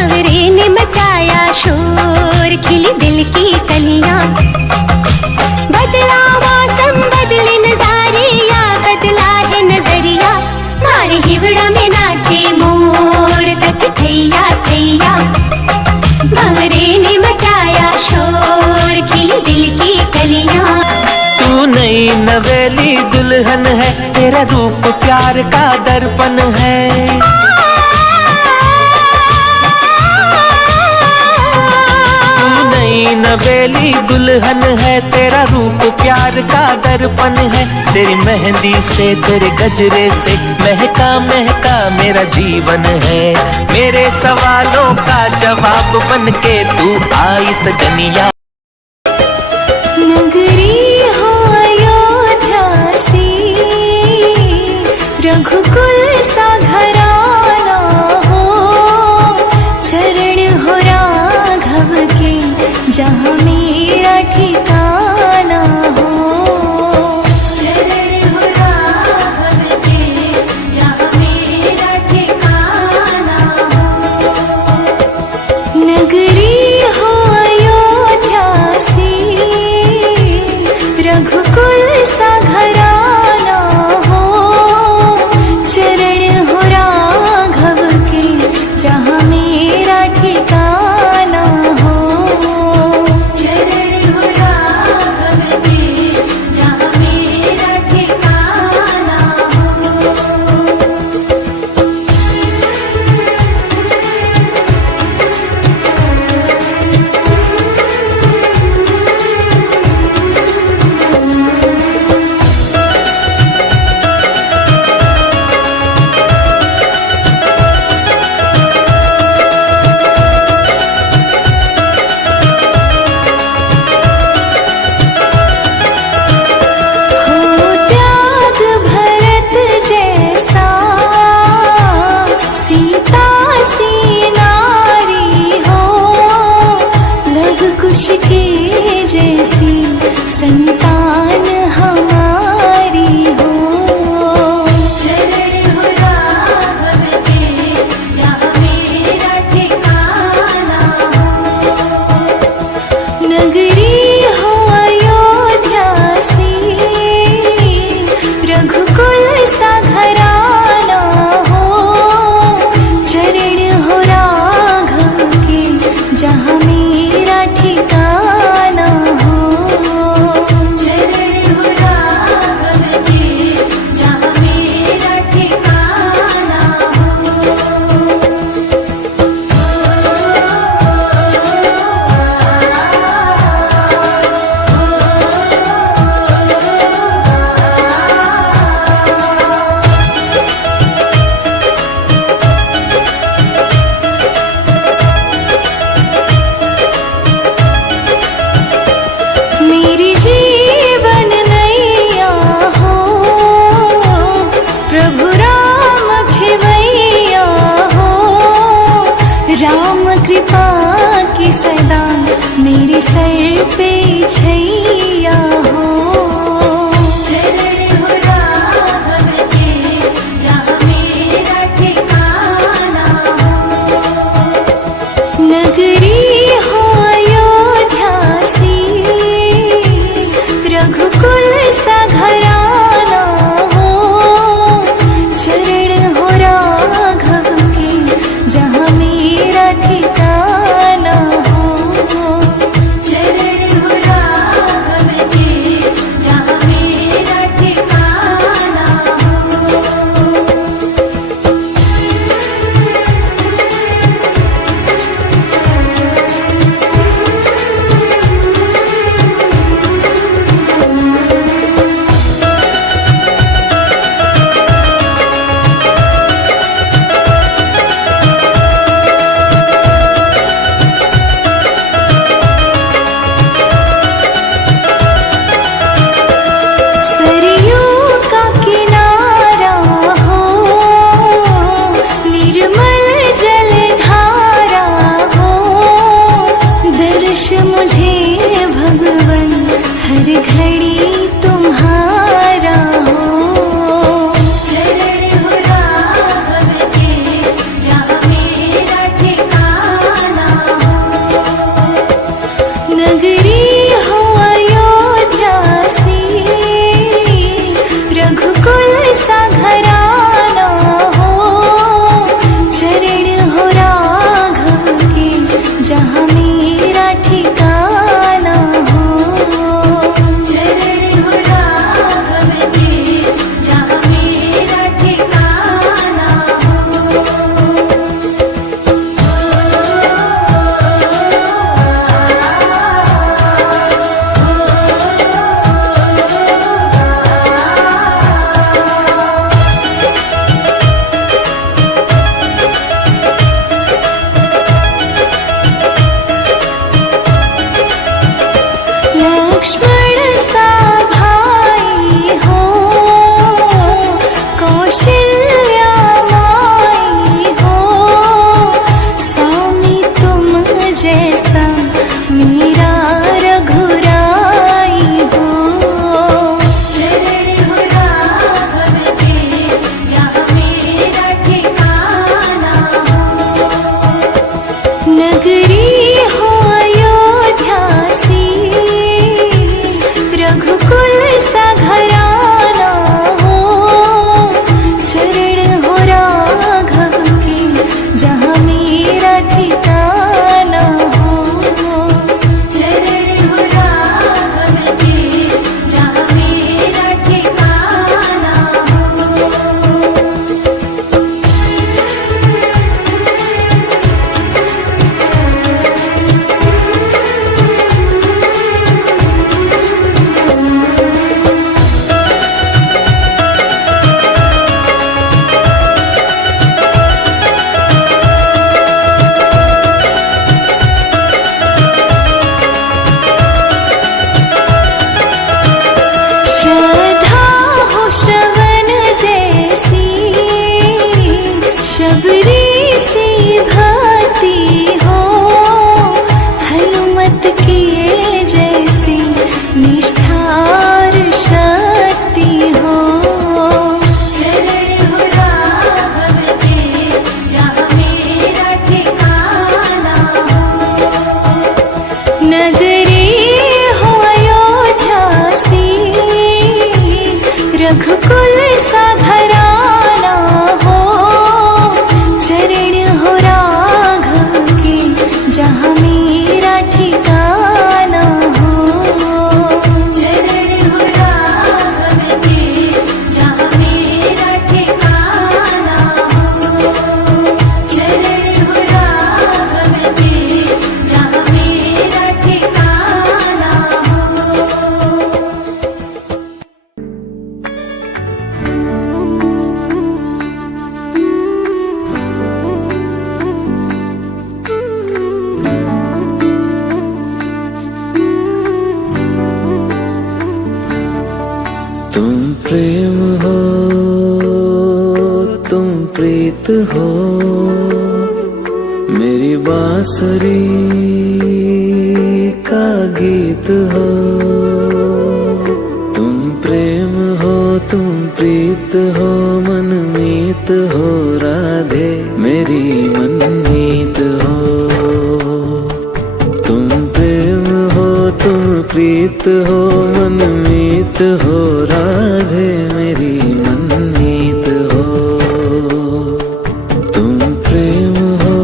भंवरे ने मचाया शोर, खिली दिल की कलियां। बदला मौसम बदले नजारे, या बदला है नजरिया। मारे हिवड़ा में नाचे मोर, तक थैया थैया। भंवरे ने मचाया शोर, खिली दिल की कलियां। तू नई नवेली दुल्हन है, तेरा रूप प्यार का दर्पण है। नवेली दुल्हन है, तेरा रूप प्यार का दर्पण है। तेरी मेहंदी से तेरे गजरे से महका महका मेरा जीवन है। मेरे सवालों का जवाब बन के तू आई सजनिया। नगरी हो अयोध्या सी, रघुकुल सा घराना हो। चरण हो राघव के, जहाँ मेरा ठिकाना हो। चरण हो राघव के, जहाँ मेरा ठिकाना हो। नगरी हो अयोध्या सी, रघुकुल सा घराना हो। चरण हो राघव के, जहाँ मेरा ठिकाना हो। के जैसी संतान हमारी हो। चरण हो राघव के, जहाँ मेरा ठिकाना हो। नगरी हो अयोध्या सी, रघुकुल सा घराना हो। चरण हो राघव के, जहाँ मेरा ठिकाना हो। चरण हो राघव के, जहाँ मेरा ठिकाना हो। मेरी जीवन नैया हो, प्रभु राम खेवैया हो। राम कृपा की सदा मेरे सर पे छैया हो। चरण हो राघव के, जहाँ मेरा ठिकाना हो। नगरी हो अयोध्या सी, रघुकुल सा घराना हो। चरण हो राघव के, जहाँ मेरा ठिकाना हो। चरण हो राघव गीत हो, मेरी बांसुरी का गीत हो। तुम प्रेम हो, तुम प्रीत हो, मनमीत हो राधे मेरी मनमीत हो। तुम प्रेम हो, तुम प्रीत हो, मनमीत हो राधे मेरी मनमीत हो। तुम प्रेम हो,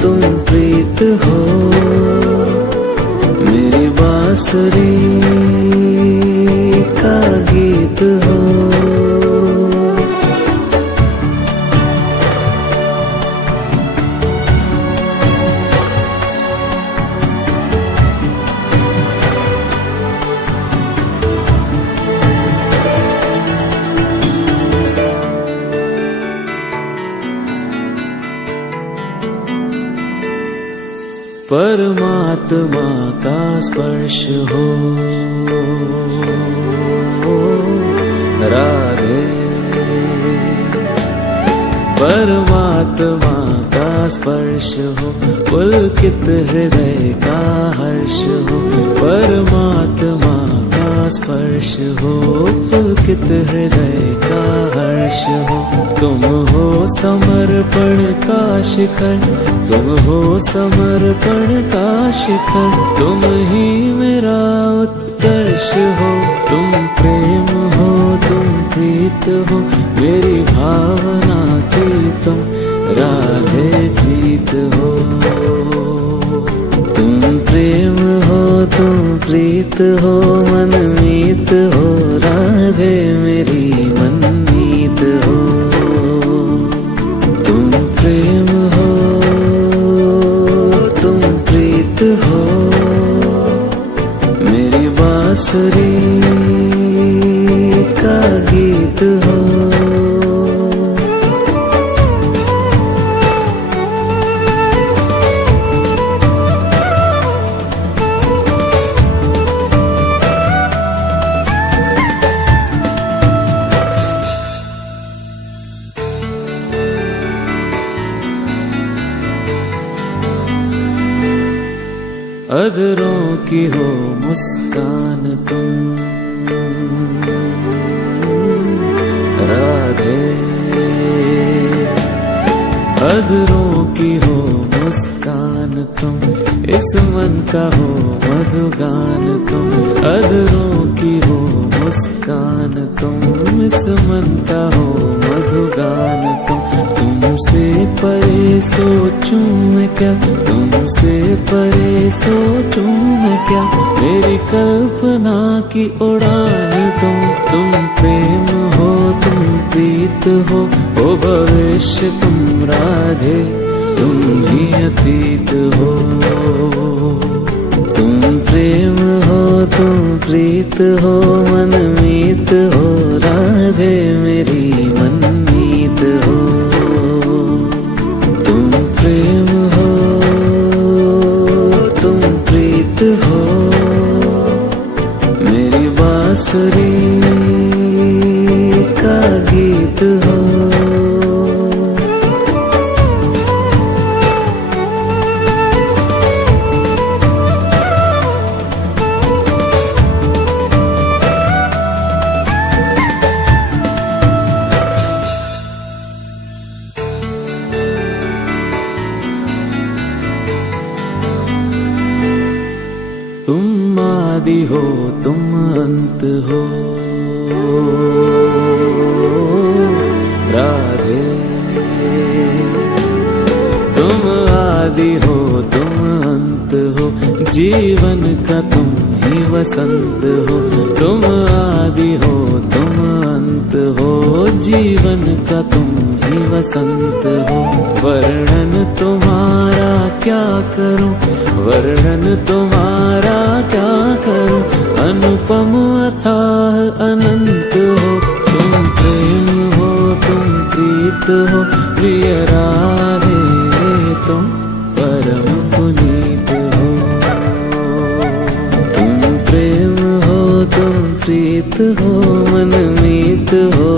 तुम प्रीत हो, मेरी बांसुरी का गीत हो। परमात्मा का स्पर्श हो राधे, परमात्मा का स्पर्श हो, पुलकित हृदय का हर्ष हो। परमात्मा का स्पर्श हो, पुलकित हृदय का हर्ष हो। तुम हो समर्पण का शिखर, तुम हो समर्पण का शिखर, तुम ही मेरा उत्कर्ष हो। तुम प्रेम हो, तुम प्रीत हो, मेरी भावना की तुम राधे जीत हो। तुम प्रेम हो, तुम प्रीत हो, मनमीत हो राधे मेरी मनमीत हो। तुम प्रेम हो, तुम प्रीत हो, मेरी बांसुरी का गीत हो। अधरों की हो मुस्कान तुम राधे, अधरों की हो मुस्कान तुम, इस मन का हो मधुगान तुम। अधरों की हो मुस्कान तुम, इस मन का हो मधुगान तुम। तुमसे परे सोचूं मैं क्या, तुमसे परे सोचूं मैं क्या, मेरी कल्पना की उड़ान तुम प्रेम हो, तुम प्रीत हो, ओ भविष्य तुम राधे, तुम ही अतीत हो। तुम प्रेम हो, तुम प्रीत हो, मनमीत हो राधे मेरी मनमीत हो। तुम प्रेम हो, तुम प्रीत हो, मेरी बांसुरी का गीत हो। तुम आदि हो, तुम अंत हो राधे। तुम आदि हो, तुम अंत हो, जीवन का तुम ही वसंत हो। तुम आदि हो, तुम अंत हो, जीवन का तुम ही वसंत हो। वर्णन तुम्हारा क्या करूं, वर्णन तुम्हारा क्या करूं, अनुपम अथाह अनंत हो। तुम प्रेम हो, तुम प्रीत हो, प्रिय राधे तुम परम पुनीत हो। तुम प्रेम हो, तुम प्रीत हो, मनमीत हो